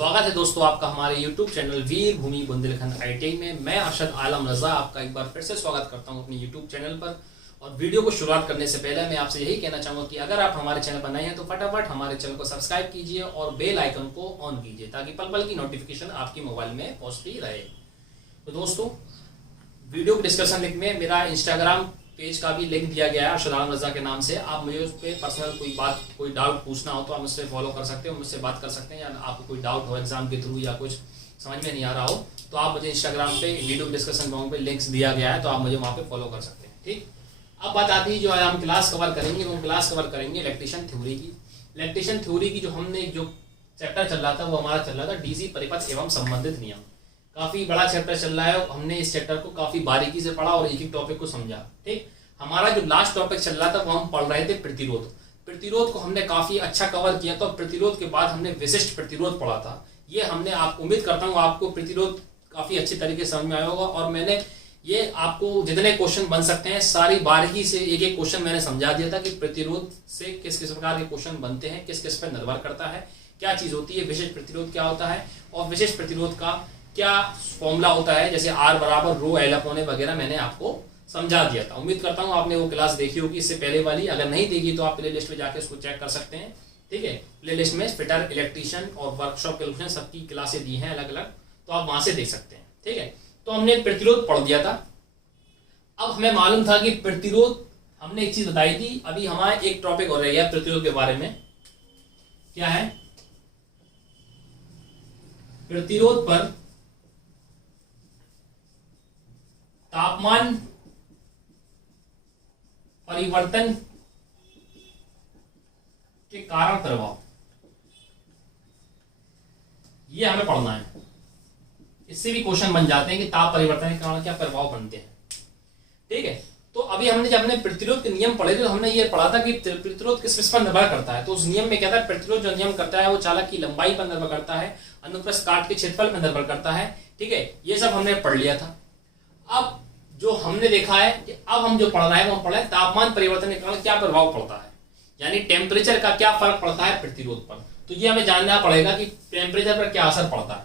स्वागत है दोस्तों आपका हमारे YouTube चैनल वीर भूमि बुंदेलखंड ITI में। मैं अरशद आलम रजा आपका एक बार फिर से स्वागत करता हूं अपने YouTube चैनल पर। और वीडियो को शुरुआत करने से पहले मैं आपसे यही कहना चाहूँगा कि अगर आप हमारे चैनल पर नए हैं तो फटाफट हमारे चैनल को सब्सक्राइब कीजिए और बेल आइकन को ऑन कीजिए ताकि पल पल की नोटिफिकेशन आपके मोबाइल में पहुँचती रहे। तो दोस्तों, वीडियो के डिस्क्रिप्शन लिंक में मेरा इंस्टाग्राम पेज का भी लिंक दिया गया है अरशद आलम रजा के नाम से। आप मुझे उस पर पर्सनल कोई डाउट पूछना हो तो आप मुझसे फॉलो कर सकते हो, मुझसे बात कर सकते हैं। या आपको कोई डाउट हो एग्जाम के थ्रू या कुछ समझ में नहीं आ रहा हो तो आप मुझे इंस्टाग्राम पे वीडियो डिस्कशन बॉक्स पे लिंक्स दिया गया है तो आप मुझे वहाँ पे फॉलो कर सकते हैं। ठीक, अब बात आती है जो आज हम क्लास कवर करेंगे, तो हम क्लास कवर करेंगे इलेक्ट्रिशियन थ्योरी की। इलेक्ट्रिशियन थ्योरी की जो हमने जो चैप्टर चल रहा था वो हमारा चल रहा था डीसी परिपथ एवं संबंधित नियम। काफी बड़ा चैप्टर चल रहा है, हमने इस चैप्टर को काफी बारीकी से पढ़ा और एक एक टॉपिक को समझा। ठीक, हमारा जो लास्ट टॉपिक चल रहा था वो हम पढ़ रहे थे प्रतिरोध। प्रतिरोध को हमने काफी अच्छा कवर किया था। प्रतिरोध के बाद हमने विशिष्ट प्रतिरोध पढ़ा था। ये हमने आप उम्मीद करता हूँ आपको प्रतिरोध काफी अच्छी तरीके से समझ में आया होगा। और मैंने ये आपको जितने क्वेश्चन बन सकते हैं सारी बारीकी से एक एक क्वेश्चन मैंने समझा दिया था कि प्रतिरोध से किस किस प्रकार के क्वेश्चन बनते हैं, किस किस पर निर्भर करता है, क्या चीज होती है, विशिष्ट प्रतिरोध क्या होता है और विशिष्ट प्रतिरोध का क्या फॉर्मूला होता है, जैसे R बराबर रो एल अपॉन ए वगैरह मैंने आपको समझा दिया था। उम्मीद करता हूँ आपने वो क्लास देखी होगी इससे पहले वाली। अगर नहीं देखी तो आप प्ले लिस्ट में जाके उसको चेक कर सकते हैं। ठीक है, प्ले लिस्ट में फिटर, इलेक्ट्रिशियन और वर्कशॉप कैलकुलेशन सबकी क्लासें दी हैं अलग अलग, तो आप वहां से देख सकते हैं। ठीक है, तो हमने प्रतिरोध पढ़ दिया था। अब हमें मालूम था कि प्रतिरोध, हमने एक चीज बताई थी, अभी हमारा एक टॉपिक और रह गया प्रतिरोध के बारे में। क्या है? प्रतिरोध पर तापमान परिवर्तन के कारण प्रभाव, ये हमें पढ़ना है। इससे भी क्वेश्चन बन जाते हैं कि ताप परिवर्तन के कारण क्या प्रभाव बनते हैं। ठीक है, तो अभी हमने जब हमने प्रतिरोध के नियम पढ़े थे तो हमने ये पढ़ा था कि प्रतिरोध किस पर निर्भर करता है। तो उस नियम में क्या था, प्रतिरोध जो नियम करता है वो चालक की लंबाई पर निर्भर करता है, अनुप्रस्थ काट के क्षेत्रफल पर निर्भर करता है। ठीक है, ये सब हमने पढ़ लिया था। अब जो हमने देखा है कि अब हम जो पढ़ रहे हैं वो पढ़ रहे हैं तापमान परिवर्तन के कारण क्या प्रभाव पड़ता है, यानी टेम्परेचर का क्या फर्क पड़ता है प्रतिरोध पर। तो ये हमें जानना पड़ेगा कि टेम्परेचर पर क्या असर पड़ता है।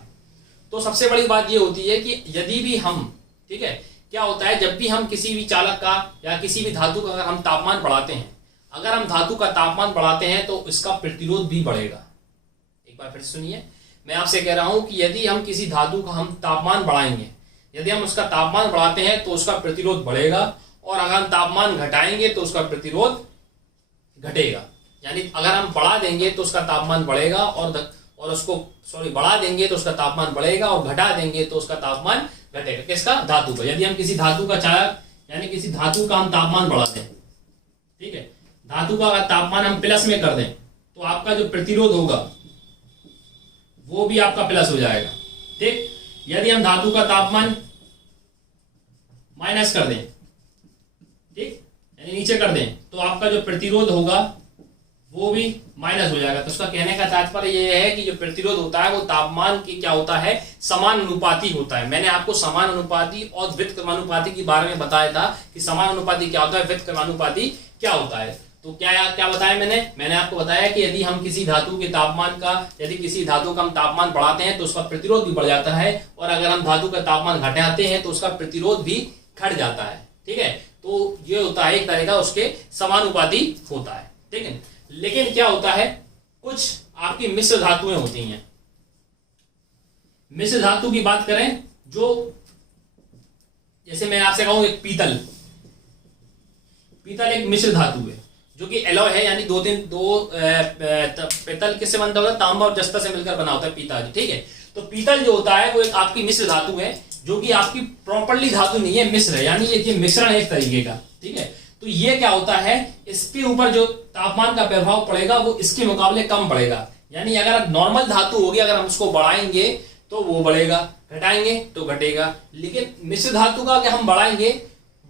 तो सबसे बड़ी बात ये होती है कि यदि भी हम, ठीक है, क्या होता है जब भी हम किसी भी चालक का या किसी भी धातु का अगर हम तापमान बढ़ाते हैं, अगर हम धातु का तापमान बढ़ाते हैं तो इसका प्रतिरोध भी बढ़ेगा। एक बार फिर सुनिए, मैं आपसे कह रहा हूं कि यदि हम किसी धातु का हम तापमान बढ़ाएंगे, यदि हम उसका तापमान बढ़ाते हैं तो उसका प्रतिरोध बढ़ेगा, और अगर हम तापमान घटाएंगे तो उसका प्रतिरोध घटेगा। यानी अगर हम बढ़ा देंगे तो उसका तापमान बढ़ेगा और उसको बढ़ा देंगे तो उसका तापमान बढ़ेगा और घटा देंगे तो उसका तापमान घटेगा। किसका? धातु का। यदि हम किसी धातु का चालक यानी किसी धातु का हम तापमान बढ़ाते हैं, ठीक है, धातु का तापमान हम प्लस में कर दें तो आपका जो प्रतिरोध होगा वो भी आपका प्लस हो जाएगा। ठीक, यदि हम धातु का तापमान माइनस कर दें, ठीक, यानी नीचे कर दें, तो आपका जो प्रतिरोध होगा वो भी माइनस हो जाएगा। तो उसका कहने का तात्पर्य यह है कि जो प्रतिरोध होता है वो तापमान की क्या होता है, समान अनुपाती होता है। मैंने आपको समान अनुपाती और व्युत्क्रमानुपाती के बारे में बताया था कि समान अनुपाती क्या होता है, व्युत्क्रमानुपाती क्या होता है। तो क्या बताया मैंने आपको बताया कि यदि हम किसी धातु के तापमान का, यदि किसी धातु का हम तापमान बढ़ाते हैं तो उसका प्रतिरोध भी बढ़ जाता है, और अगर हम धातु का तापमान घटाते हैं तो उसका प्रतिरोध भी घट जाता है। ठीक है, तो ये होता है एक तरह का उसके समानुपाती होता है। ठीक है, लेकिन क्या होता है, कुछ आपकी मिश्र धातुएं होती हैं। मिश्र धातु की बात करें, जो जैसे मैं आपसे कहूं एक पीतल एक मिश्र धातु है जो कि एलॉय है, यानी दो पीतल किससे बनता होता है, तांबा और जस्ता से मिलकर बना होता है पीतल। ठीक है, तो पीतल जो होता है वो एक आपकी मिश्र धातु है जो कि आपकी प्रॉपर्ली धातु नहीं है, मिश्र है, यानी ये मिश्रण है एक तरीके का। ठीक है, तो ये क्या होता है, इसके ऊपर जो तापमान का प्रभाव पड़ेगा वो इसके मुकाबले कम पड़ेगा। यानी अगर नॉर्मल धातु होगी, अगर हम उसको बढ़ाएंगे तो वो बढ़ेगा, घटाएंगे तो घटेगा। लेकिन मिश्र धातु का अगर हम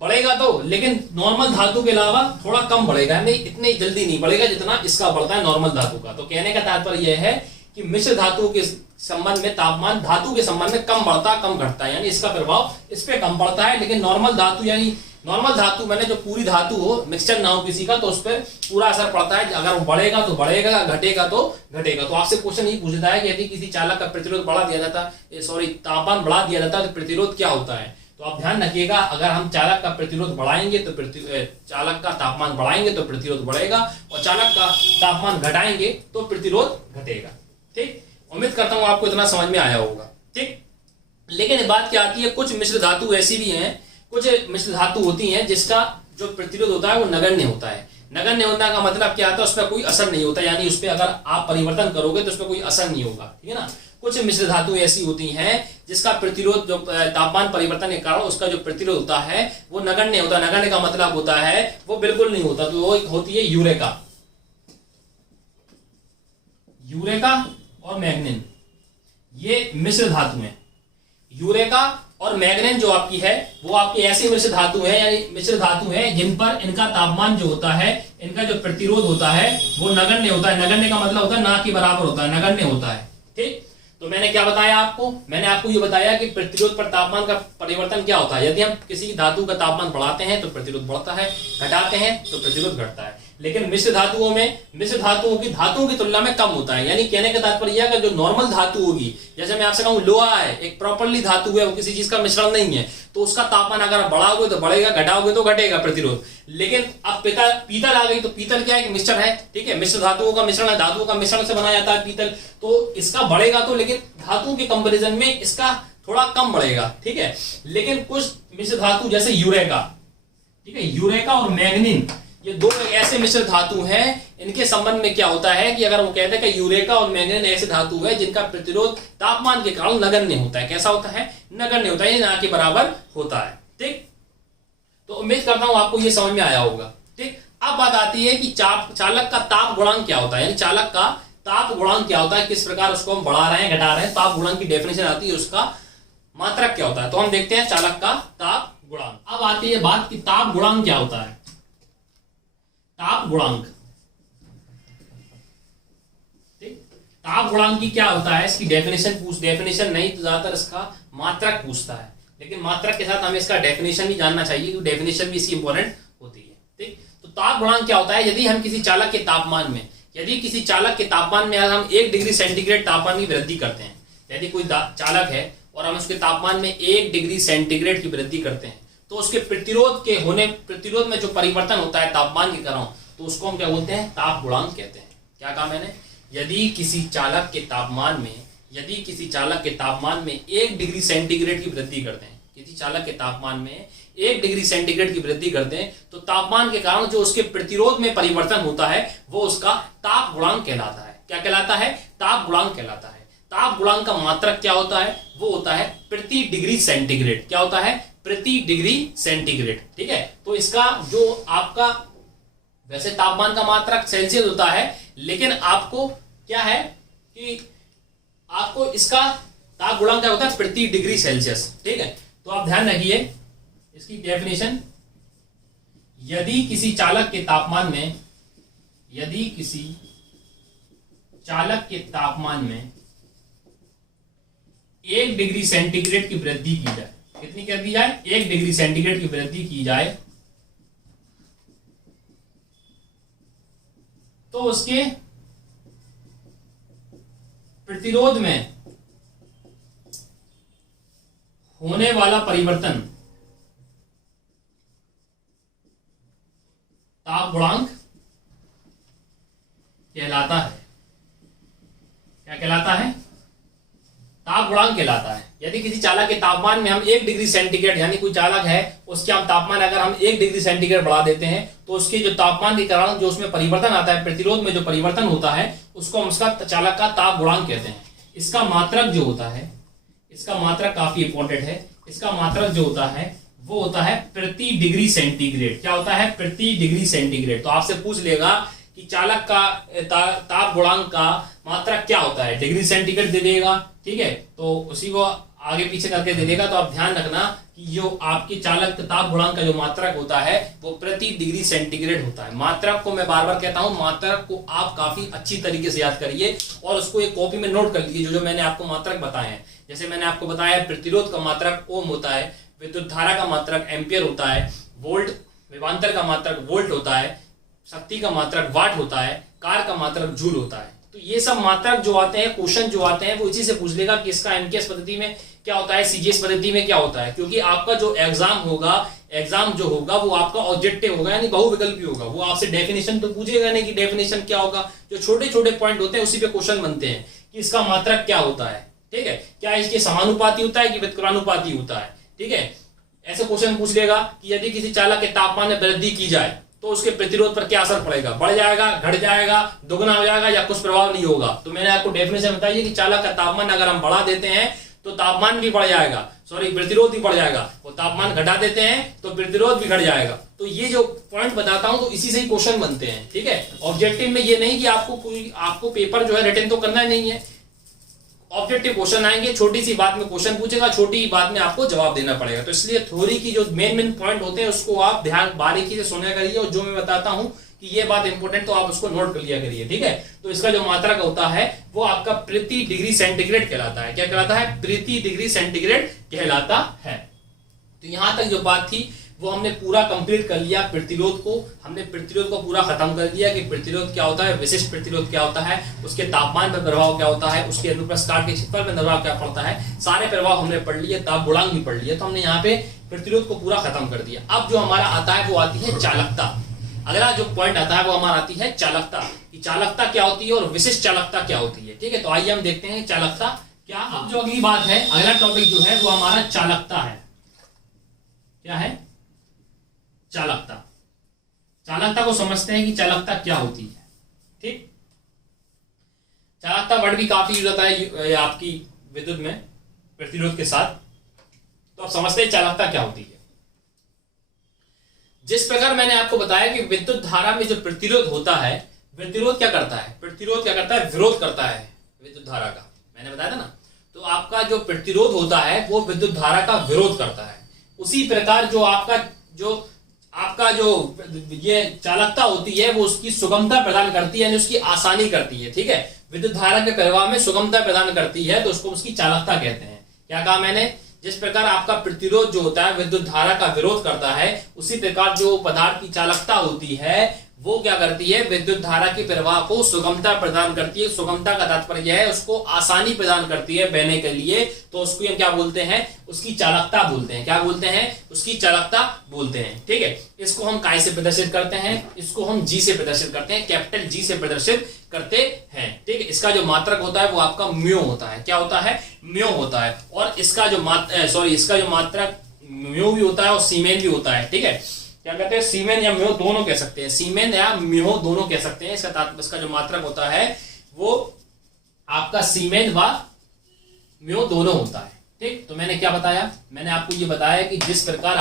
बढ़ेगा तो, लेकिन नॉर्मल धातु के अलावा थोड़ा कम बढ़ेगा, नहीं इतनी जल्दी नहीं बढ़ेगा जितना इसका बढ़ता है नॉर्मल धातु का। तो कहने का तात्पर्य यह है कि मिश्र धातु के संबंध में तापमान धातु के संबंध में कम बढ़ता कम घटता है, यानी इसका प्रभाव इस पे कम पड़ता है। लेकिन नॉर्मल धातु यानी नॉर्मल धातु मैंने जो पूरी धातु हो, मिक्सचर ना हो किसी का, तो उस पर पूरा असर पड़ता है। अगर वो बढ़ेगा तो बढ़ेगा, घटेगा तो घटेगा। तो आपसे क्वेश्चन ये पूछता है कि यदि किसी चालक का प्रतिरोध बढ़ा दिया जाता, सॉरी तापमान बढ़ा दिया जाता है तो प्रतिरोध क्या होता है। तो आप ध्यान रखिएगा, अगर हम चालक का प्रतिरोध बढ़ाएंगे तो चालक का तापमान बढ़ाएंगे तो प्रतिरोध बढ़ेगा, और चालक का तापमान घटाएंगे तो प्रतिरोध घटेगा। ठीक, उम्मीद करता हूं आपको इतना समझ में आया होगा। ठीक, लेकिन बात क्या आती है, कुछ मिश्र धातु ऐसी भी हैं, कुछ मिश्र धातु होती हैं जिसका जो प्रतिरोध होता है वो नगण्य होता है। नगण्य होने का मतलब क्या आता है, उस पर कोई असर नहीं होता, यानी उस पर अगर आप परिवर्तन करोगे तो उस पर कोई असर नहीं होगा। ठीक है ना। कुछ मिश्र धातु ऐसी होती हैं जिसका प्रतिरोध जो तापमान परिवर्तन के कारण उसका जो प्रतिरोध होता है वो नगण्य होता है। नगण्य का मतलब होता है वो बिल्कुल नहीं होता, तो वो होती है यूरेका। यूरेका और मैग्नीन, ये मिश्र धातु हैं। यूरेका और मैग्नीन जो आपकी है वो आपकी ऐसी मिश्र धातु है, यानी मिश्र धातु है जिन पर इनका तापमान जो होता है, इनका जो प्रतिरोध होता है वो नगण्य होता है। नगण्य का मतलब होता है ना के बराबर होता है, नगण्य होता है। ठीक, तो मैंने क्या बताया आपको, मैंने आपको ये बताया कि प्रतिरोध पर तापमान का परिवर्तन क्या होता है। यदि हम किसी धातु का तापमान बढ़ाते हैं तो प्रतिरोध बढ़ता है, घटाते हैं तो प्रतिरोध घटता है। लेकिन मिश्र धातुओं में, मिश्र धातुओं की तुलना में कम होता है। यानी कहने का तात्पर्य यह है कि जो नॉर्मल धातु होगी, जैसे मैं आपसे कहूं लोहा है, एक प्रॉपर्ली धातु है, वो किसी चीज का मिश्रण नहीं है, तो उसका तापमान अगर आप बढ़ाओगे तो बढ़ेगा, घटाओगे तो घटेगा प्रतिरोध। लेकिन अब पीतल आ गई, तो पीतल क्या है, मिश्रण है। ठीक है, मिश्र धातुओं का मिश्रण है, धातुओं का मिश्रण से बनाया जाता है पीतल, तो इसका बढ़ेगा तो, लेकिन धातुओं के कंपेरिजन में इसका थोड़ा कम बढ़ेगा। ठीक है, लेकिन कुछ मिश्र धातु जैसे यूरेका, ठीक है, यूरेका और मैग्नीन, ये दो ऐसे मिश्र धातु हैं, इनके संबंध में क्या होता है कि अगर वो कहते हैं कि यूरेका और मैग्नीन ऐसे धातु है जिनका प्रतिरोध तापमान के कारण नगण्य होता है। कैसा होता है, नगण्य होता है, ना के बराबर होता है। ठीक, तो उम्मीद करता हूं आपको ये समझ में आया होगा। ठीक, अब बात आती है कि चालक का ताप गुणांक क्या होता है, यानी चालक का ताप गुणांक क्या होता है, किस प्रकार उसको हम बढ़ा रहे हैं, घटा रहे हैं। ताप गुणांक की डेफिनेशन आती है, उसका मात्रक क्या होता है। तो हम देखते हैं चालक का ताप गुणांक। अब आती है बात कि ताप गुणांक क्या होता है। ताप गुणांक, ठीक, ताप गुणांक की क्या होता है, इसकी डेफिनेशन नहीं तो ज्यादातर इसका मात्रक पूछता है, लेकिन मात्रक के साथ हमें इसका डेफिनेशन भी जानना चाहिए, क्योंकि डेफिनेशन भी इसकी इंपॉर्टेंट होती है। ठीक, तो ताप गुणांक क्या होता है, यदि हम किसी चालक के तापमान में, अगर हम 1 डिग्री सेंटीग्रेड तापमान की वृद्धि करते हैं, यदि कोई चालक है और हम उसके तापमान में 1 डिग्री सेंटीग्रेड की वृद्धि करते हैं, तो उसके प्रतिरोध में जो परिवर्तन होता है तापमान के कारण, तो उसको हम क्या बोलते हैं, ताप गुणांक कहते हैं। क्या कहा मैंने, यदि किसी चालक के तापमान में 1 डिग्री सेंटीग्रेड की वृद्धि करते हैं, किसी चालक के तापमान में 1 डिग्री सेंटीग्रेड की वृद्धि करते हैं, तो तापमान के कारण जो उसके प्रतिरोध में परिवर्तन होता है वो उसका ताप गुणांक कहलाता है। क्या कहलाता है, ताप गुणांक कहलाता है। ताप गुणांक का मात्रक क्या होता है, वो होता है प्रति डिग्री सेंटीग्रेड। क्या होता है, प्रति डिग्री सेंटीग्रेड। ठीक है, तो इसका जो आपका वैसे तापमान का मात्रक सेल्सियस होता है, लेकिन आपको क्या है कि आपको इसका ताप गुणांक क्या होता है, प्रति डिग्री सेल्सियस। ठीक है, तो आप ध्यान रखिए इसकी डेफिनेशन, यदि किसी चालक के तापमान में 1 डिग्री सेंटीग्रेड की वृद्धि की जाए, कितनी कर दी जाए, 1 डिग्री सेंटीग्रेड की वृद्धि की जाए, तो उसके प्रतिरोध में होने वाला परिवर्तन ताप गुणांक कहलाता है। क्या कहलाता है, ताप गुणांक कहलाता है। यदि किसी चालक के तापमान में हम 1 डिग्री सेंटीग्रेड, यानी कोई चालक है उसके हम तापमान अगर हम 1 डिग्री सेंटीग्रेड बढ़ा देते हैं, तो उसके जो तापमान के कारण जो उसमें परिवर्तन आता है, प्रतिरोध में जो परिवर्तन होता है, उसको हम उसका चालक का ताप गुणांक कहते हैं। इसका मात्रक जो होता है, इसका मात्रक काफी इंपॉर्टेंट है, इसका मात्रक जो होता है वो होता है प्रति डिग्री सेंटीग्रेड। क्या होता है, प्रति डिग्री सेंटीग्रेड। तो आपसे पूछ लेगा कि चालक का ताप गुणांक का मात्रक क्या होता है, डिग्री सेंटीग्रेड दे देगा। ठीक है, तो उसी को आगे पीछे करके दे देगा। तो आप ध्यान रखना कि जो आपके चालक ताप गुणांक का जो मात्रक होता है वो प्रति डिग्री सेंटीग्रेड होता है। मात्रक को मैं बार बार कहता हूं, मात्रक को आप काफी अच्छी तरीके से याद करिए और उसको एक कॉपी में नोट कर लीजिए, जो मैंने आपको मात्रक बताए हैं। जैसे मैंने आपको बताया प्रतिरोध का मात्रक ओम होता है, विद्युत धारा का मात्रक एम्पियर होता है, वोल्ट विभवांतर का मात्रक वोल्ट होता है, शक्ति का मात्रक वाट होता है, कार का मात्रक जूल होता है। तो ये सब मात्रक जो आते हैं, क्वेश्चन जो आते हैं, वो इसी से पूछ लेगा कि इसका एमकेएस पद्धति में क्या होता है, सीजीएस पद्धति में क्या होता है। क्योंकि आपका जो एग्जाम जो होगा वो आपका ऑब्जेक्टिव होगा, यानी बहुविकल्पी होगा। वो आपसे डेफिनेशन तो पूछेगा नहीं कि डेफिनेशन क्या होगा, जो छोटे छोटे पॉइंट होते हैं उसी पे क्वेश्चन बनते हैं कि इसका मात्रक क्या होता है, ठीक है, क्या इसके समानुपाती होता है कि व्युत्क्रमानुपाती होता है, ठीक है। ऐसे क्वेश्चन पूछ लेगा कि यदि किसी चालक के तापमान में वृद्धि की जाए तो उसके प्रतिरोध पर क्या असर पड़ेगा, बढ़ जाएगा, घट जाएगा, दुगना हो जाएगा या कुछ प्रभाव नहीं होगा। तो मैंने आपको डेफिनेशन बताई है कि चालक का तापमान अगर हम बढ़ा देते हैं तो तापमान भी बढ़ जाएगा, प्रतिरोध भी बढ़ जाएगा, और तापमान घटा देते हैं तो प्रतिरोध भी घट जाएगा। तो ये जो पॉइंट बताता हूं तो इसी से ही क्वेश्चन बनते हैं, ठीक है। ऑब्जेक्टिव में ये नहीं कि आपको पेपर जो है रिटन तो करना ही नहीं है, ऑब्जेक्टिव क्वेश्चन आएंगे, छोटी सी बात में क्वेश्चन पूछेगा, छोटी ही बात में आपको जवाब देना पड़ेगा। तो इसलिए थ्योरी की जो मेन पॉइंट होते हैं उसको आप ध्यान बारीकी से सुना करिए, और जो मैं बताता हूं कि ये बात इंपॉर्टेंट तो आप उसको नोट कर लिया करिए, ठीक है। तो इसका जो मात्रक होता है वो आपका प्रति डिग्री सेंटीग्रेड कहलाता है। क्या कहलाता है? प्रति डिग्री सेंटीग्रेड कहलाता है। तो यहां तक जो बात थी वो हमने पूरा कंप्लीट कर लिया। प्रतिरोध को हमने प्रतिरोध को पूरा खत्म कर दिया कि प्रतिरोध क्या होता है, विशिष्ट प्रतिरोध क्या होता है, उसके तापमान पर प्रभाव क्या होता है, उसके अनुप्रस्थ काट के क्षेत्रफल पर प्रभाव क्या पड़ता है, सारे प्रभाव हमने पढ़ लिए, ताप गुणांक भी पढ़ लिया। तो हमने यहाँ पे प्रतिरोध को पूरा खत्म कर दिया। अब जो हमारा आता है वो आती है चालकता। अगला जो पॉइंट आता है वो हमारा आती है चालकता, कि चालकता क्या होती है और विशिष्ट चालकता क्या होती है, ठीक है। तो आइए हम देखते हैं चालकता क्या। अब जो अगली बात है, अगला टॉपिक जो है वो हमारा चालकता है। क्या है? चालकता। चालकता को समझते हैं कि चालकता क्या होती है, ठीक। चालकता वर्ड भी काफी यूज होता है आपकी विद्युत में प्रतिरोध के साथ। तो आप समझते हैं चालकता क्या होती है। जिस प्रकार मैंने आपको बताया कि विद्युत धारा में जो प्रतिरोध होता है, प्रतिरोध क्या करता है, प्रतिरोध क्या करता है, विरोध करता है विद्युत धारा का, मैंने बताया था ना। तो आपका जो प्रतिरोध होता है वो विद्युत धारा का विरोध करता है। उसी प्रकार जो आपका जो ये चालकता होती है वो उसकी सुगमता प्रदान करती है, यानी उसकी आसानी करती है, ठीक है। विद्युत धारा के प्रवाह में सुगमता प्रदान करती है तो उसको उसकी चालकता कहते हैं। क्या कहा मैंने? जिस प्रकार आपका प्रतिरोध जो होता है विद्युत धारा का विरोध करता है, उसी प्रकार जो पदार्थ की चालकता होती है वो क्या करती है, विद्युत धारा के प्रवाह को सुगमता प्रदान करती है। सुगमता का तात्पर्य है उसको आसानी प्रदान करती है बहने के लिए। तो उसको हम क्या बोलते हैं, उसकी चालकता बोलते हैं। क्या बोलते हैं? उसकी चालकता बोलते हैं, ठीक है। इसको हम काय से प्रदर्शित करते हैं, इसको हम जी से प्रदर्शित करते हैं, कैपिटल जी से प्रदर्शित करते हैं, ठीक है। इसका जो मात्रक होता है वो आपका म्यो होता है। क्या होता है? म्यो होता है। और इसका जो मात्रक म्यो भी होता है और सीमेन भी होता है, ठीक है। क्या कहते हैं? सीमेन या म्यो दोनों कह सकते हैं, सीमेन या म्यो दोनों कह सकते हैं। इसका जो मात्रक होता है वो आपका सीमेन व म्यो दोनों होता है, ठीक। तो मैंने क्या बताया? मैंने आपको ये बताया कि जिस प्रकार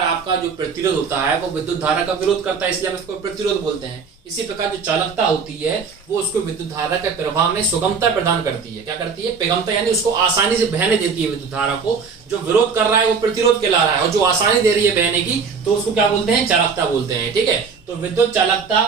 आपका जो प्रतिरोध होता है वो विद्युत धारा का विरोध करता है, इसलिए हम इसको प्रतिरोध बोलते हैं। इसी प्रकार जो चालकता होती है वो उसको विद्युत धारा के प्रवाह में सुगमता प्रदान करती है। क्या करती है? पेगमता, यानी उसको आसानी से बहने देती है विद्युत धारा को। जो विरोध कर रहा है वो प्रतिरोध कहला रहा है, और जो आसानी दे रही है बहने की तो उसको क्या बोलते हैं? चालकता बोलते हैं, ठीक है। तो विद्युत चालकता,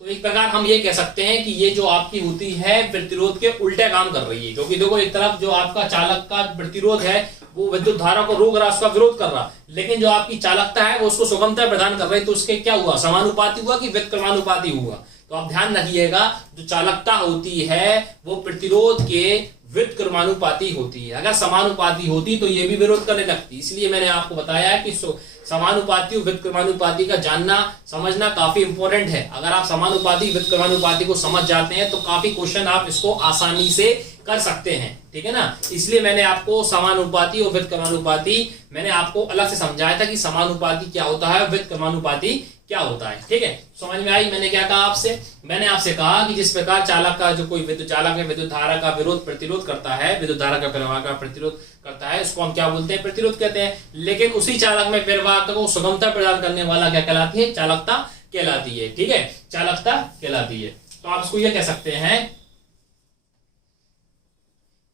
तो एक प्रकार हम ये कह सकते हैं कि ये जो आपकी होती है प्रतिरोध के उल्टे काम कर रही है। क्योंकि देखो, एक तरफ जो आपका चालक का प्रतिरोध है वो विद्युत धारा को रोक रहा, उसका विरोध कर रहा, लेकिन जो आपकी चालकता है वो उसको सुगमता प्रदान कर रही। तो उसके क्या हुआ? समानुपाती हुआ कि व्युत्क्रमानुपाती हुआ? तो आप ध्यान रखिएगा, जो चालकता होती है वो प्रतिरोध के व्युत्क्रमानुपाती होती है। अगर समानुपाती होती तो ये भी विरोध करने लगती। इसलिए मैंने आपको बताया कि समानुपाती और व्युत्क्रमानुपाती का जानना समझना काफी इंपॉर्टेंट है। अगर आप समानुपाती व्युत्क्रमानुपाती को समझ जाते हैं तो काफी क्वेश्चन आप इसको आसानी से कर सकते हैं, ठीक है ना। इसलिए मैंने आपको समानुपाती और व्युत्क्रमानुपाती मैंने आपको अलग से समझाया था कि समानुपाती क्या होता है, व्युत्क्रमानुपाती क्या होता है, ठीक है। समझ में आई? मैंने क्या कहा आपसे? मैंने आपसे कहा कि जिस प्रकार चालक का जो कोई विद्युत चालक है विद्युत धारा का विरोध प्रतिरोध करता है, विद्युत धारा का प्रवाह का प्रतिरोध करता है, उसको हम क्या बोलते हैं? प्रतिरोध कहते हैं। लेकिन उसी चालक में प्रवाह को सुगमता प्रदान करने वाला क्या कहलाती है? चालकता कहलाती है, ठीक है। चालकता कहलाती है। तो आप इसको यह कह सकते हैं,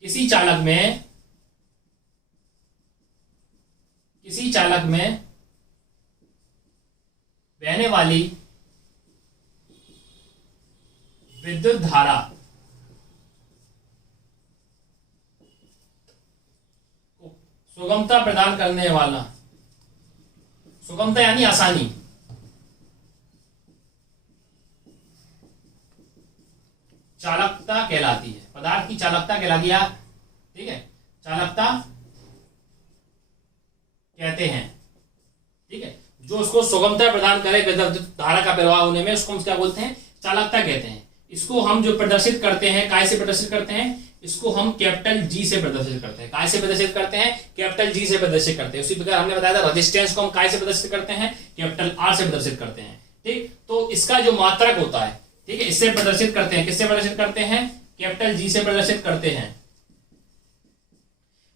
किसी चालक में बहने वाली विद्युत धारा को सुगमता प्रदान करने वाला, सुगमता यानी आसानी, चालकता कहलाती है, पदार्थ की चालकता कहलाती है, ठीक है, चालकता कहते हैं, ठीक है, जो उसको सुगमता प्रदान करे विद्युत धारा का प्रवाह होने में, उसको हम क्या बोलते हैं, चालकता कहते हैं। इसको हम जो प्रदर्शित करते हैं, काय से प्रदर्शित करते हैं, इसको हम कैपिटल जी से प्रदर्शित करते हैं। काय से प्रदर्शित करते हैं, कैपिटल जी से प्रदर्शित करते हैं। उसी प्रकार हमने बताया था रेजिस्टेंस को हम काय से प्रदर्शित करते हैं, कैपिटल आर से प्रदर्शित करते हैं, ठीक। तो इसका जो मात्रक होता है, ठीक है, इससे प्रदर्शित करते हैं, किससे प्रदर्शित करते हैं, कैपिटल जी से प्रदर्शित करते हैं।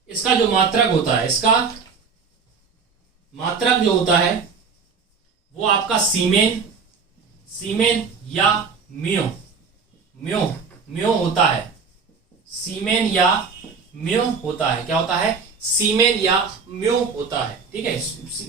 इसका जो मात्रक होता है, इसका मात्रक जो होता है वो आपका सीमेन, सीमेन या म्यो, म्यो, म्यो होता है, सीमेन या म्यो होता है। क्या होता है, सीमेन या म्यो होता है, ठीक है।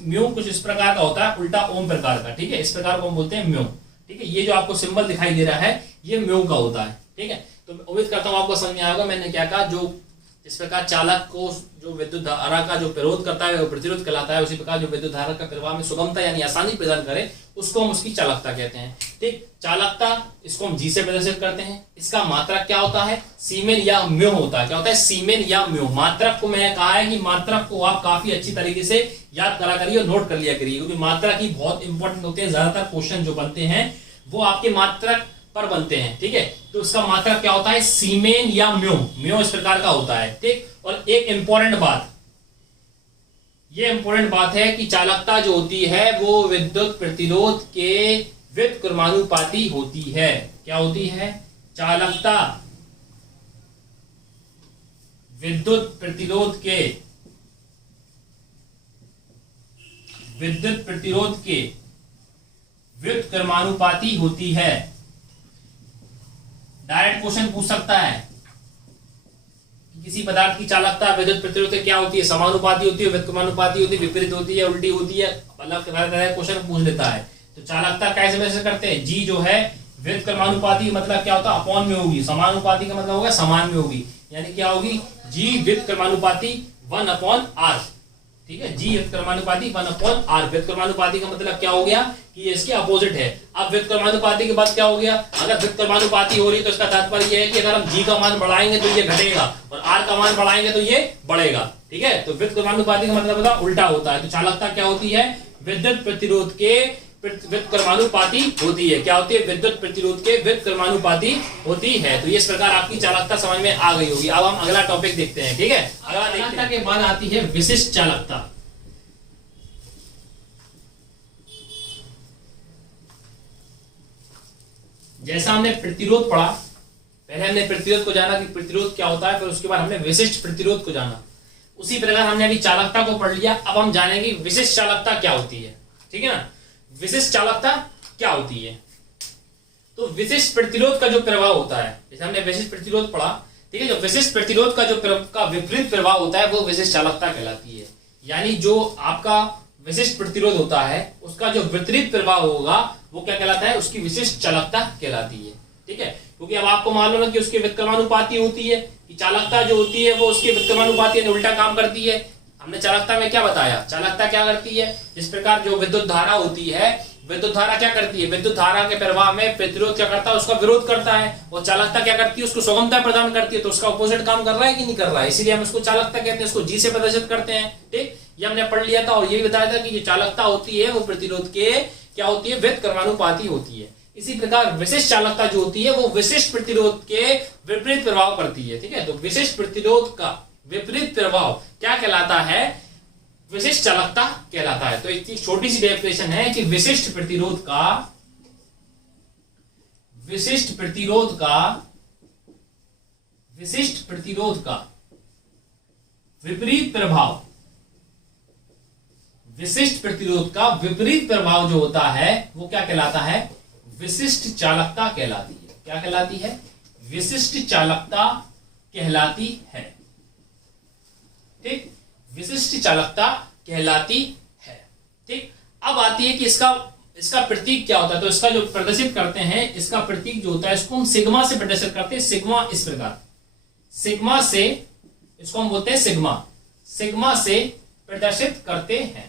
म्यो कुछ इस प्रकार का होता है, उल्टा ओम प्रकार का, ठीक है, इस प्रकार को हम बोलते हैं म्यो, ठीक है। ये जो आपको सिंबल दिखाई दे रहा है ये म्यो का होता है, ठीक है। तो उम्मीद करता हूं आपको समझ में आया होगा मैंने क्या कहा। जो इस प्रकार चालक को जो विद्युत धारा का जो विरोध करता है वो प्रतिरोध कहलाता है। उसी प्रकार जो विद्युत धारा का प्रवाह में सुगमता यानी आसानी प्रदान करे उसको हम उसकी चालकता कहते हैं, ठीक। चालकता इसको हम जी से प्रदर्शित करते हैं। इसका मात्रक क्या होता है, सीमेन या म्यो होता है। क्या होता है, सीमेन या म्यो। मात्रक को मैंने कहा है कि मात्रक को आप काफी अच्छी तरीके से याद करा करिए और नोट कर लिया करिए, क्योंकि मात्रक ही बहुत इंपॉर्टेंट होते हैं। ज्यादातर क्वेश्चन जो बनते हैं वो आपके मात्रक पर बनते हैं, ठीक है। तो इसका मात्रक क्या होता है, सीमेन या म्यो, म्यो इस प्रकार का होता है, ठीक। और एक इंपॉर्टेंट बात, ये इंपॉर्टेंट बात है कि चालकता जो होती है वो विद्युत प्रतिरोध के व्युत्क्रमानुपाती होती है। क्या होती है, चालकता विद्युत प्रतिरोध के व्युत्क्रमानुपाती होती है। डायरेक्ट क्वेश्चन पूछ सकता है कि किसी पदार्थ की चालकता विद्युत प्रतिरोध क्या होती है, समानुपाती होती है, व्युत्क्रमानुपाती होती है, विपरीत होती है, उल्टी होती है, मतलब क्वेश्चन पूछ लेता है। तो चालकता कैसे वैसे करते हैं, जी जो है व्युत्क्रमानुपाती मतलब क्या होता है, अपॉन में होगी, समानुपाती का मतलब होगा समान में होगी, यानी क्या होगी, जी व्युत्क्रमानुपाती 1/r, ठीक है। जी व्युत्क्रमानुपाती 1/r। व्युत्क्रमानुपाती का मतलब क्या हो गया कि ये इसके अपोजिट है। अब व्युत्क्रमानुपाती के बाद क्या हो गया, अगर व्युत्क्रमानुपाती हो रही है तो इसका तात्पर्य यह है कि अगर हम जी का मान बढ़ाएंगे तो ये घटेगा और r का मान बढ़ाएंगे तो ये बढ़ेगा, ठीक है। तो व्युत्क्रमानुपाती का मतलब होता है उल्टा होता है। तो चालकता क्या होती है, विद्युत प्रतिरोध के व्युत्क्रमानुपाती होती है। क्या होती है, विद्युत प्रतिरोध के व्युत्क्रमानुपाती होती है। तो इस प्रकार आपकी चालकता समझ में आ गई होगी। अब हम अगला टॉपिक देखते हैं, ठीक है। अगला चालकता के बाद आती है विशिष्ट चालकता। जैसा हमने प्रतिरोध पढ़ा, पहले हमने प्रतिरोध को जाना कि प्रतिरोध क्या होता है, फिर उसके बाद हमने विशिष्ट प्रतिरोध को जाना। उसी प्रकार हमने अभी चालकता को पढ़ लिया, अब हम जानेंगे विशिष्ट चालकता क्या होती है, ठीक है ना। विशिष्ट चालकता क्या होती है, तो विशिष्ट प्रतिरोध का जो प्रभाव होता है, जैसे हमने विशिष्ट प्रतिरोध पढ़ा, ठीक है, जो विशिष्ट प्रतिरोध का जो का विपरीत प्रभाव होता है वो विशिष्ट चालकता कहलाती है। यानी जो आपका विशिष्ट प्रतिरोध होता है उसका जो विपरीत प्रभाव होगा वो क्या कहलाता है, उसकी विशिष्ट चालकता कहलाती है, ठीक है। क्योंकि अब आपको मालूम है कि उसकी व्युत्क्रमानुपाती होती है, कि चालकता जो होती है वो उसकी व्युत्क्रमानुपाती यानी उल्टा काम करती है। हमने चालकता में क्या बताया, चालकता क्या करती है, जिस प्रकार जो विद्युत धारा होती है, विद्युत धारा क्या करती है, विद्युत धारा के प्रवाह में प्रतिरोध क्या करता है, उसका विरोध करता है, और चालकता क्या करती है, उसको सुगमता प्रदान करती है। तो उसका अपोजिट काम कर रहा है कि नहीं कर रहा है, इसीलिए हम उसको चालकता कहते हैं, उसको जी से प्रदर्शित करते हैं, ठीक। ये हमने पढ़ लिया था। और ये भी बताया था कि जो चालकता होती है वो प्रतिरोध के क्या होती है, व्युत्क्रमानुपाती होती है। इसी प्रकार विशिष्ट चालकता जो होती है वो विशिष्ट प्रतिरोध के विपरीत प्रभाव करती है, ठीक है। तो विशिष्ट प्रतिरोध का विपरीत प्रभाव क्या कहलाता है, विशिष्ट चालकता कहलाता है। तो इतनी छोटी सी डेफिनेशन है कि विशिष्ट प्रतिरोध का विपरीत प्रभाव, विशिष्ट प्रतिरोध का विपरीत प्रभाव जो होता है वो क्या कहलाता है, विशिष्ट चालकता कहलाती है। क्या कहलाती है, विशिष्ट चालकता कहलाती है, ठीक। विशिष्ट चालकता कहलाती है, ठीक। अब आती है कि इसका प्रतीक क्या होता है। तो इसका जो प्रदर्शित करते हैं, इसका प्रतीक जो होता है इसको हम सिग्मा से प्रदर्शित करते हैं। सिग्मा इस प्रकार, सिग्मा से इसको हम बोलते हैं सिग्मा। सिग्मा से प्रदर्शित करते हैं।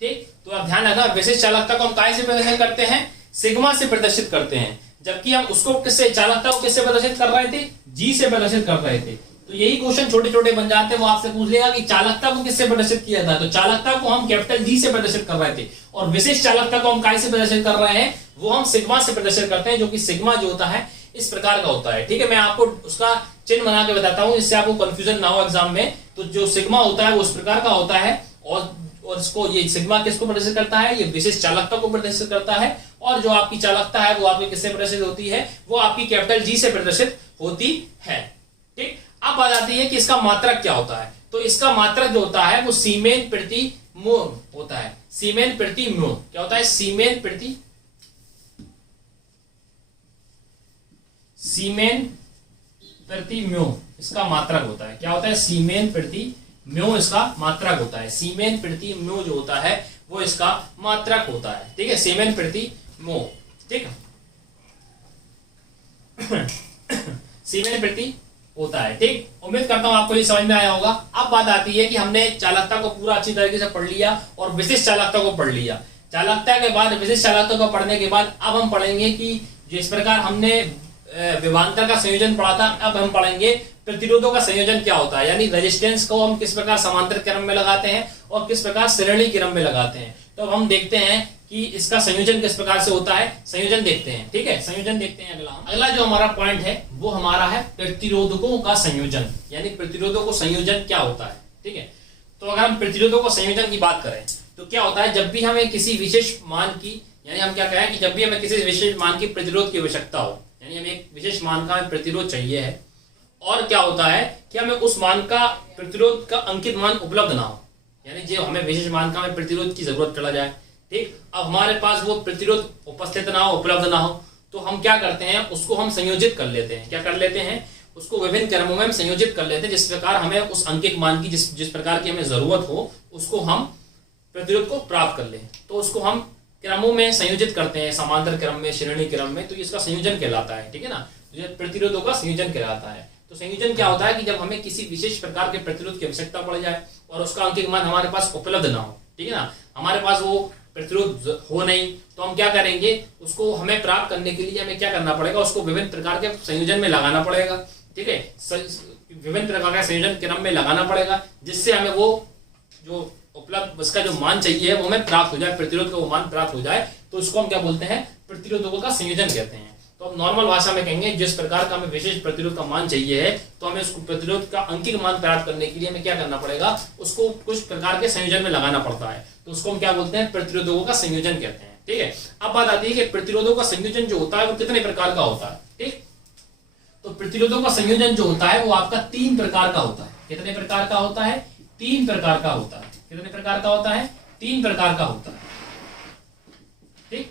ठीक, तो आप ध्यान रखना, विशिष्ट चालकता को हम काय से प्रदर्शित करते हैं? सिग्मा से प्रदर्शित करते हैं, जबकि हम उसको किससे, चालकता को किससे प्रदर्शित कर रहे थे? जी से प्रदर्शित कर रहे थे। तो यही क्वेश्चन छोटे छोटे बन जाते हैं, वो आपसे पूछ लेगा कि चालकता को किससे प्रदर्शित किया था, तो चालकता को हम कैपिटल जी से प्रदर्शित कर रहे थे, और विशिष्ट चालकता को हम काय से प्रदर्शित कर रहे हैं? वो हम सिग्मा से प्रदर्शित करते हैं, जो कि सिग्मा जो होता है इस प्रकार का होता है। ठीक है, मैं आपको उसका चिन्ह बना के बताता हूं, इससे आपको कंफ्यूजन ना हो एग्जाम में। तो जो सिग्मा होता है वो उस प्रकार का होता है, और इसको, ये सिग्मा किसको प्रदर्शित करता है? ये विशिष्ट चालकता को प्रदर्शित करता है, और जो आपकी चालकता है वो आपकी किससे प्रदर्शित होती है? वो आपकी कैपिटल जी से प्रदर्शित होती है। ठीक, अब बात आती है कि इसका मात्रक क्या होता है। तो इसका मात्रक जो होता है वो सीमेन प्रति मोल होता है। सीमेन प्रति मोल क्या होता है? सीमेन प्रति म्यो इसका मात्रक होता है। क्या होता है? सीमेन प्रति म्यो इसका मात्रक होता है। सीमेन प्रति म्यो जो होता है वो इसका मात्रक होता है। ठीक है, सीमेन प्रति म्यो। ठीक है, सीमेन प्रति होता है। ठीक, उम्मीद करता हूं आपको ये समझ में आया होगा। अब बात आती है कि हमने चालकता को पूरा अच्छी तरीके से पढ़ लिया और विशिष्ट चालकता को पढ़ लिया। चालकता के बाद, विशिष्ट चालकता को पढ़ने के बाद अब हम पढ़ेंगे कि जिस प्रकार हमने विभवांतर का संयोजन पढ़ा था, अब हम पढ़ेंगे प्रतिरोधों का संयोजन क्या होता है, यानी रेजिस्टेंस को हम किस प्रकार समांतर क्रम में लगाते हैं और किस प्रकार श्रेणी क्रम में लगाते हैं। तो अब हम देखते हैं कि इसका संयोजन किस प्रकार से होता है, संयोजन देखते हैं। ठीक है, संयोजन देखते हैं। अगला जो हमारा पॉइंट है वो हमारा है प्रतिरोधकों का संयोजन, यानी प्रतिरोधों को संयोजन क्या होता है। ठीक है, तो अगर हम प्रतिरोधों को संयोजन की बात करें तो क्या होता है, जब भी हमें किसी विशेष मान की, यानी हम क्या कहें कि जब भी हमें किसी विशेष मान की प्रतिरोध की आवश्यकता हो, यानी हमें एक विशेष मान का प्रतिरोध चाहिए है, और क्या होता है कि हमें उस मान का प्रतिरोध का अंकित मान उपलब्ध ना हो, यानी जो हमें विशेष मान का हमें प्रतिरोध की जरूरत चला जाए। ठीक, अब हमारे पास वो प्रतिरोध उपस्थित ना हो, उपलब्ध ना हो, तो हम क्या करते हैं, उसको हम संयोजित कर लेते हैं। क्या कर लेते हैं? उसको विभिन्न क्रमों में हम संयोजित कर लेते हैं, जिस प्रकार हमें उस अंकित मान की जिस प्रकार की हमें जरूरत हो, उसको हम प्रतिरोध को प्राप्त कर लें। तो उसको हम क्रमों में संयोजित करते हैं, समांतर क्रम में, श्रेणी क्रम में, तो इसका संयोजन कहलाता है। ठीक है ना, प्रतिरोधों का संयोजन कहलाता है। तो संयोजन क्या होता है कि जब हमें किसी विशेष प्रकार के प्रतिरोध की आवश्यकता पड़ जाए और उसका अंकित मान हमारे पास उपलब्ध ना हो, ठीक है ना, हमारे पास वो प्रतिरोध हो नहीं, तो हम क्या करेंगे, उसको हमें प्राप्त करने के लिए हमें क्या करना पड़ेगा, उसको विभिन्न प्रकार के संयोजन में लगाना पड़ेगा। ठीक है, विभिन्न प्रकार के संयोजन क्रम में लगाना पड़ेगा, जिससे हमें वो जो उपलब्ध उसका जो मान चाहिए वो हमें प्राप्त हो जाए, प्रतिरोध का वो मान प्राप्त हो जाए। तो उसको हम क्या बोलते हैं, प्रतिरोधकों का संयोजन कहते हैं। तो हम नॉर्मल भाषा में कहेंगे जिस प्रकार का हमें विशेष प्रतिरोध का मान चाहिए है, तो हमें उसको प्रतिरोध का अंकित मान प्राप्त करने के लिए हमें क्या करना पड़ेगा, उसको कुछ प्रकार के संयोजन में लगाना पड़ता है। तो उसको हम क्या बोलते हैं, प्रतिरोधकों का संयोजन कहते हैं। ठीक है, अब बात आती है कि प्रतिरोधों का संयोजन जो होता है वो कितने प्रकार का होता है। ठीक, तो प्रतिरोधों का संयोजन जो होता है वो आपका 3 प्रकार का होता है। कितने प्रकार का होता है? 3 प्रकार का होता है। कितने प्रकार का होता है? 3 प्रकार का होता है। ठीक,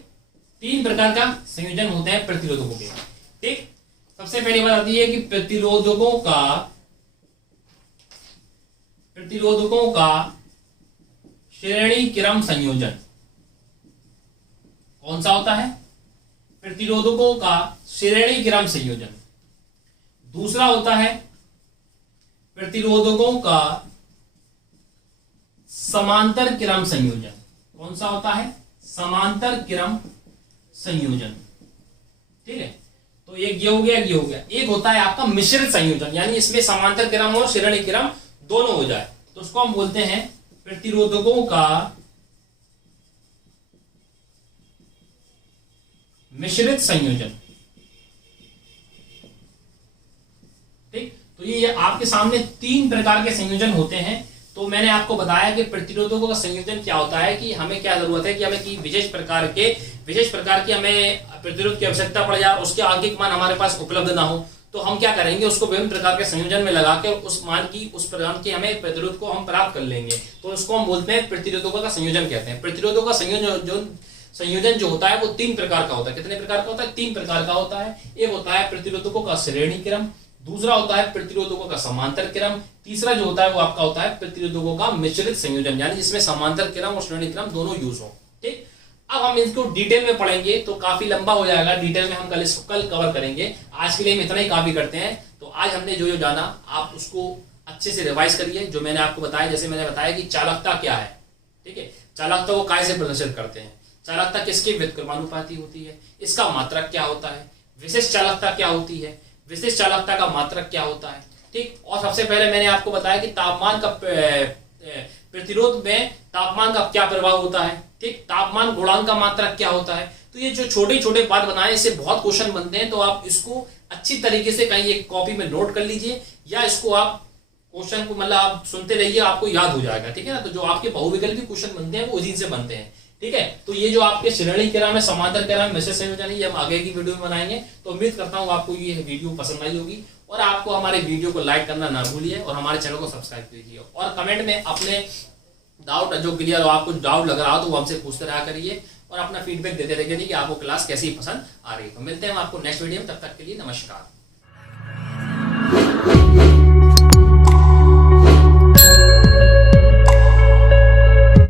3 प्रकार का संयोजन होते हैं प्रतिरोधकों के। ठीक, सबसे पहली बात आती है कि प्रतिरोधकों का श्रेणी क्रम संयोजन कौन सा होता है? प्रतिरोधकों का श्रेणी क्रम संयोजन। दूसरा होता है प्रतिरोधकों का समांतर क्रम संयोजन। कौन सा होता है? समांतर क्रम संयोजन। ठीक है, तो एक ये हो गया, ये हो गया। एक होता है आपका मिश्रित संयोजन, यानी इसमें समांतर क्रम और श्रेणी क्रम दोनों हो जाए, तो उसको हम बोलते हैं प्रतिरोधकों का मिश्रित संयोजन। ठीक, तो ये आपके सामने 3 प्रकार के संयोजन होते हैं। तो मैंने आपको बताया कि प्रतिरोधकों का संयोजन क्या होता है, कि हमें क्या जरूरत है कि हमें की विशेष प्रकार की हमें प्रतिरोध की आवश्यकता पड़ जाए, उसके अंकित मान हमारे पास उपलब्ध ना हो, तो हम क्या करेंगे, उसको विभिन्न प्रकार के संयोजन में लगा के उस मान की, उस प्रकार की हमें प्रतिरोध को हम प्राप्त कर लेंगे। तो उसको हम बोलते हैं प्रतिरोधकों का संयोजन कहते हैं। प्रतिरोधों का संयोजन जो होता है वो 3 प्रकार का होता है। कितने प्रकार का होता है? 3 प्रकार का होता है। एक होता है प्रतिरोधकों का श्रेणी क्रम, दूसरा होता है प्रतिरोधकों का समांतर क्रम, तीसरा जो होता है वो आपका होता है प्रतिरोधकों का मिश्रित संयोजन, यानी जिसमें समांतर क्रम और श्रेणी क्रम दोनों यूज हो। ठीक, अब हम इसको डिटेल में पढ़ेंगे तो काफी लंबा हो जाएगा, डिटेल में हम कल कवर करेंगे। आज के लिए हम इतना ही काफी करते हैं। तो आज हमने जो जाना आप उसको अच्छे से रिवाइज करिए जो मैंने आपको बताया। जैसे मैंने बताया कि चालकता क्या है, ठीक है, चालकता को काय से प्रदर्शित करते हैं, चालकता किसके व्युत्क्रमानुपाती होती है, इसका मात्रक क्या होता है, विशेष चालकता क्या होती है, विशेष चालकता का मात्रक क्या होता है, ठीक। और सबसे पहले मैंने आपको बताया कि तापमान का प्रतिरोध में तापमान का क्या प्रभाव होता है, ठीक, तापमान गुणांक का मात्रक क्या होता है। तो ये जो छोटे छोटे बात बनाए इससे बहुत क्वेश्चन बनते हैं, तो आप इसको अच्छी तरीके से कहीं एक कॉपी में नोट कर लीजिए या इसको आप क्वेश्चन को मतलब आप सुनते रहिए, आपको याद हो जाएगा, ठीक है ना। तो जो आपके बहुविकल्पी क्वेश्चन बनते हैं वो उसी से बनते हैं, ठीक है। तो ये जो आपके श्रेणी क्रम है, समांतर क्रम है, मिश्र संयोजन, ये हम आगे की वीडियो में बनाएंगे। तो उम्मीद करता हूँ आपको ये वीडियो पसंद आई होगी और आपको हमारे वीडियो को लाइक करना ना भूलिए और हमारे चैनल को सब्सक्राइब कीजिए और कमेंट में अपने डाउट जो क्लियर हो, आपको डाउट लग रहा हो तो वो हमसे पूछते रहा करिए और अपना फीडबैक देते रहिए कि आपको क्लास कैसी पसंद आ रही है। तो मिलते हैं हम आपको नेक्स्ट वीडियो में, तब तक के लिए नमस्कार।